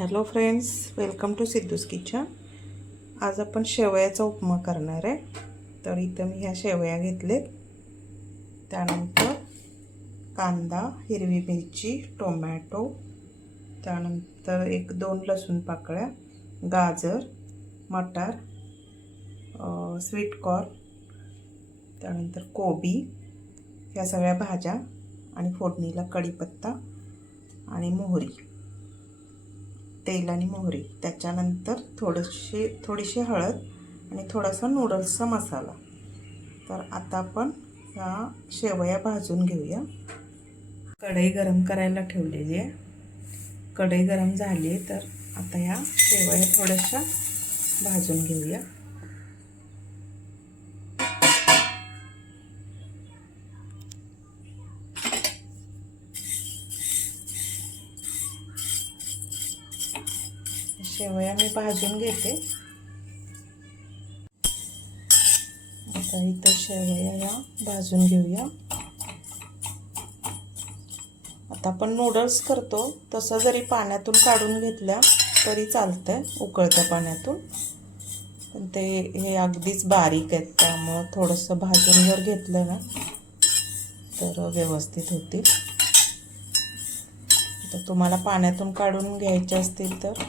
Hello friends, welcome to Siddhu's kitchen. आज आपण शेवयाचा उपमा करणार आहे। तर इथं मी ह्या शेवया घेतलेत, त्यानंतर कांदा, हिरवी मिरची, टोमॅटो, त्यानंतर 1-2 लसूण पाकळ्या, गाजर, मटार, स्वीट कॉर्न, त्यानंतर कोबी, ह्या सगळ्या भाज्या आणि फोडणीला कढीपत्ता आणि मोहरी, तेल आणि मोहरी, त्याच्यानंतर थोडीशी हळद आणि थोडासा नूडल्सचा मसाला। तर आता आपण ह्या शेवया भाजून घेऊया। कढई गरम करायला ठेवलेली आहे। कढई गरम झाली आहे, तर आता ह्या शेवया थोड्याशा भाजून घेऊया। शेवया मी भाजून घेते। आता इथं शेवया या भाजून घेऊया। आता आपण नूडल्स करतो तसं जरी पाण्यातून काढून घेतल्या तरी चालतंय, उकळत्या पाण्यातून, पण हे अगदीच बारीक आहेत, त्यामुळं थोडंसं भाजून जर घेतलं ना तर व्यवस्थित होतील। तर तुम्हाला पाण्यातून काढून घ्यायचे असतील तर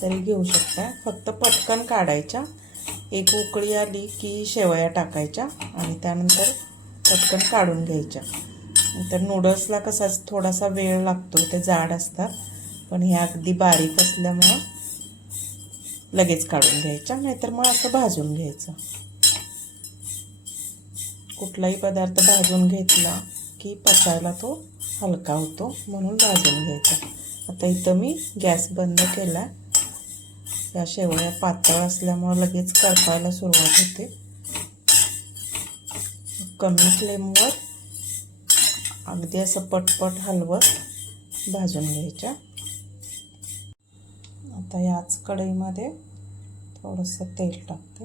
तरी घेऊ शकता। फक्त पटकन काढायच्या, एक उकळी आली की शेवया टाकायच्या आणि त्यानंतर पटकन काढून घ्यायच्या। तर नूडल्सला कसा थोडासा वेळ लागतो, ते जाड असतात, पण हे अगदी बारीक असल्यामुळं लगेच काढून घ्यायच्या, नाहीतर मग असं भाजून घ्यायचं। कुठलाही पदार्थ भाजून घेतला की पचायला तो हलका होतो, म्हणून भाजून घ्यायचा। आता इथं मी गॅस बंद केला। या शेवया पातळ असल्यामुळे लगेच करपायला सुरुवात होते। कमी फ्लेमवर अगदी असं पटपट हलवत भाजून घ्यायच्या। आता याच कढईमध्ये थोडंसं तेल टाकते।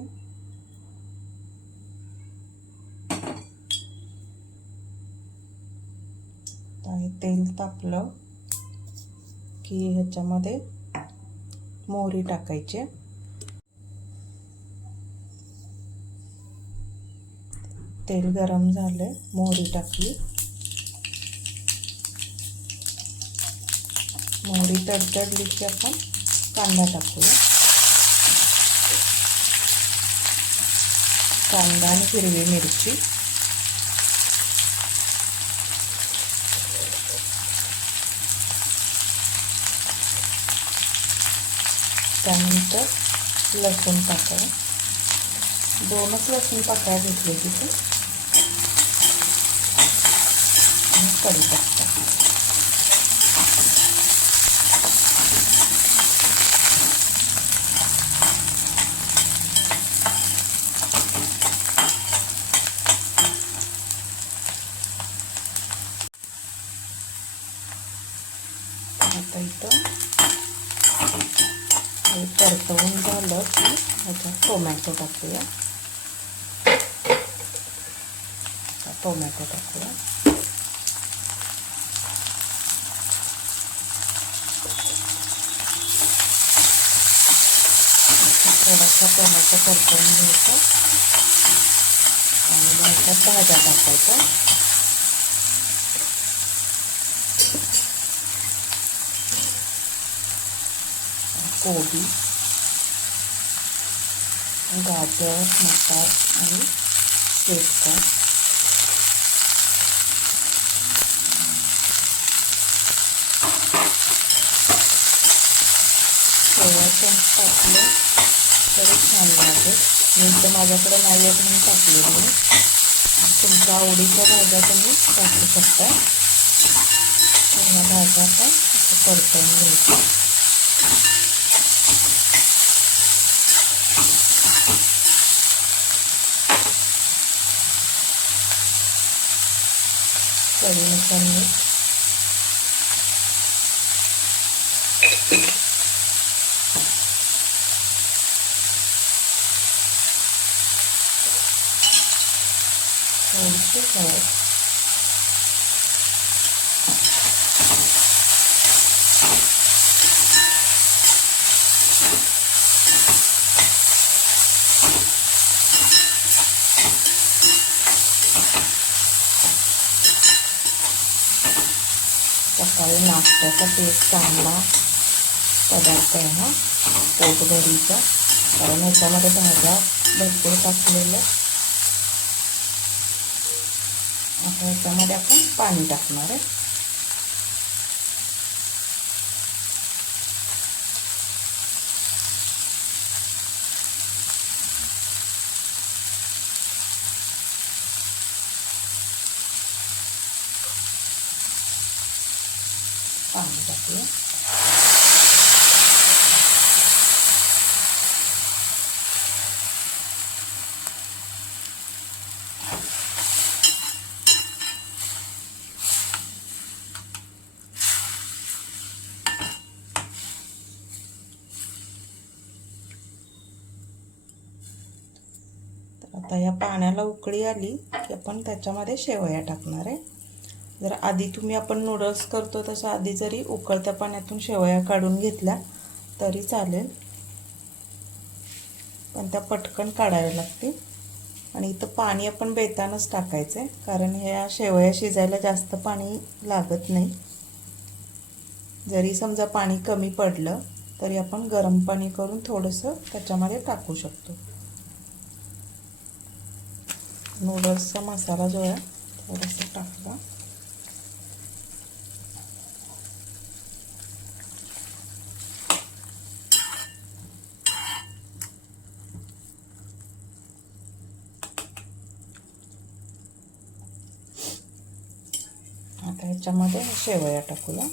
हे तेल तापलं की ह्याच्यामध्ये मोहरी टाकायची। तेल गरम झाले, मोहरी टाकली। मोहरी तडतडली की आपण कांदा टाकूया। कांदा आणि हिरवी मिरची, त्यानंतर लसूण पाकळ्या, 2च लसूण पाकळ्या घेतले तिथे, आणि कढीपत्ता। आता इथं हे परतवून झालं की ह्याच्यात टोमॅटो टाकूया। टोमॅटो टाकूया। थोडासा टोमॅटो परतवून घ्यायचा आणि ह्याच्यात भाज्या टाकायच्या। कोबी, गाजर, मटार आणि स्वीट कॉर्न, शेवया टाकले तरी छान लागेल। मी तर माझ्याकडे नाही आहेत म्हणून टाकलेली आहे। तुमच्या आवडीच्या भाज्या तुम्ही टाकू शकता। ह्या भाज्या आता परतवून घ्यायच्या। चवीनुसार मीठ, थोडीशी हळद, नाश्त्यासाठी एक चांगला पदार्थ आहे हा पोटभरीचा, कारण ह्याच्यामध्ये भाज्या भरपूर टाकलेल्या. आता ह्याच्यामध्ये आपण पाणी टाकणार आहे. पाणी टाकूया. आता या पाण्याला उकळी आली की आपण त्याच्यामध्ये शेवया टाकणार आहे. जर आधी आपण नूडल्स करतो तसं आधी जरी उकळत्या पाण्यातून शेवया काढून घेतल्या तरी चालेल, पण त्या पटकन काढाव्या लागतील. आणि इथं पाणी आपण बेतानच टाकायचं आहे, कारण ह्या शेवया शिजायला जास्त पाणी लागत नाही. जरी समजा पाणी कमी पडलं तरी आपण गरम पाणी करून थोडंसं त्याच्यामध्ये टाकू शकतो. नूडल्सचा मसाला जो आहे थोडासा टाकला. आता ह्याच्यामध्ये शेवया टाकूया.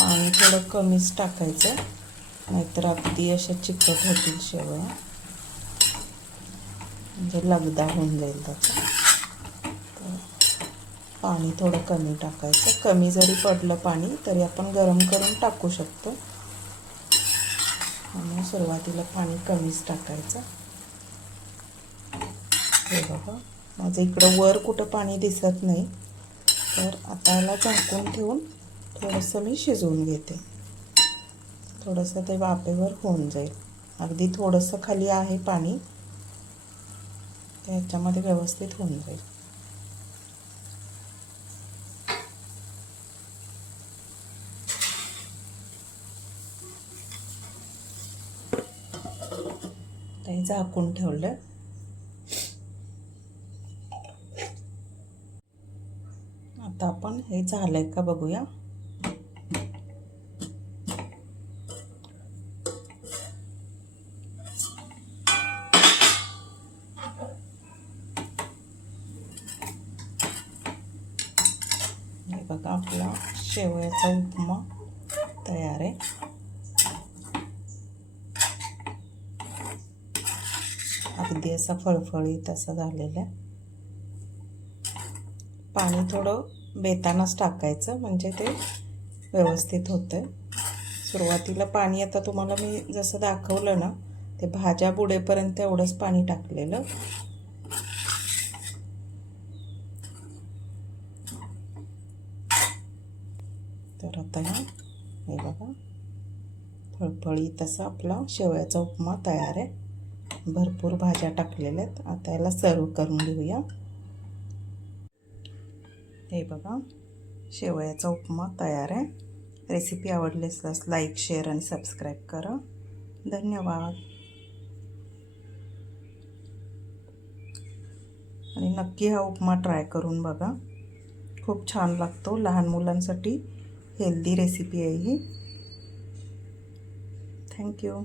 पाणी थोडं कमीच टाकायचं, नाहीतर अगदी अशा चिकट होतील शेवया, म्हणजे लगदा होऊन जाईल त्याचा. पाणी थोडं कमी टाकायचं. कमी जरी पडलं पाणी तरी आपण गरम करून टाकू शकतो, आणि सुरुवातीला पाणी कमीच टाकायचं. हे बघा, माझं इकडं वर कुठं पाणी दिसत नाही, तर आता याला झाकून ठेवून थोडंसं मी शिजवून घेते. थोडंसं ते वाफेवर होऊन जाईल. अगदी थोडंसं खाली आहे पाणी, त्याच्यामध्ये व्यवस्थित होऊन जाईल. ते झाकून ठेवलं. आता आपण हे झालंय का बघूया. हे बघा, आपला शेवयाचा उपमा तयार आहे. अगदी असा फळफळीत असा झालेला आहे. पाणी थोडं बेतानच टाकायचं, म्हणजे ते व्यवस्थित होतं. सुरुवातीला पाणी आता तुम्हाला मी जसं दाखवलं ना, ते भाज्या बुडेपर्यंत एवढंच पाणी टाकलेलं. तर आता हे बघा, फळफळीत असा आपला शेवयाचा उपमा तयार आहे. भरपूर भाज्या टाकलेल्या आहेत. आता याला सर्व करून घेऊया. हे बघा, शेवयाचा उपमा तयार आहे. रेसिपी आवडली असल्यास लाईक, शेअर आणि सबस्क्राईब करा. धन्यवाद. आणि नक्की हा उपमा ट्राय करून बघा, खूप छान लागतो. लहान मुलांसाठी हेल्दी रेसिपी आहे ही. थँक्यू.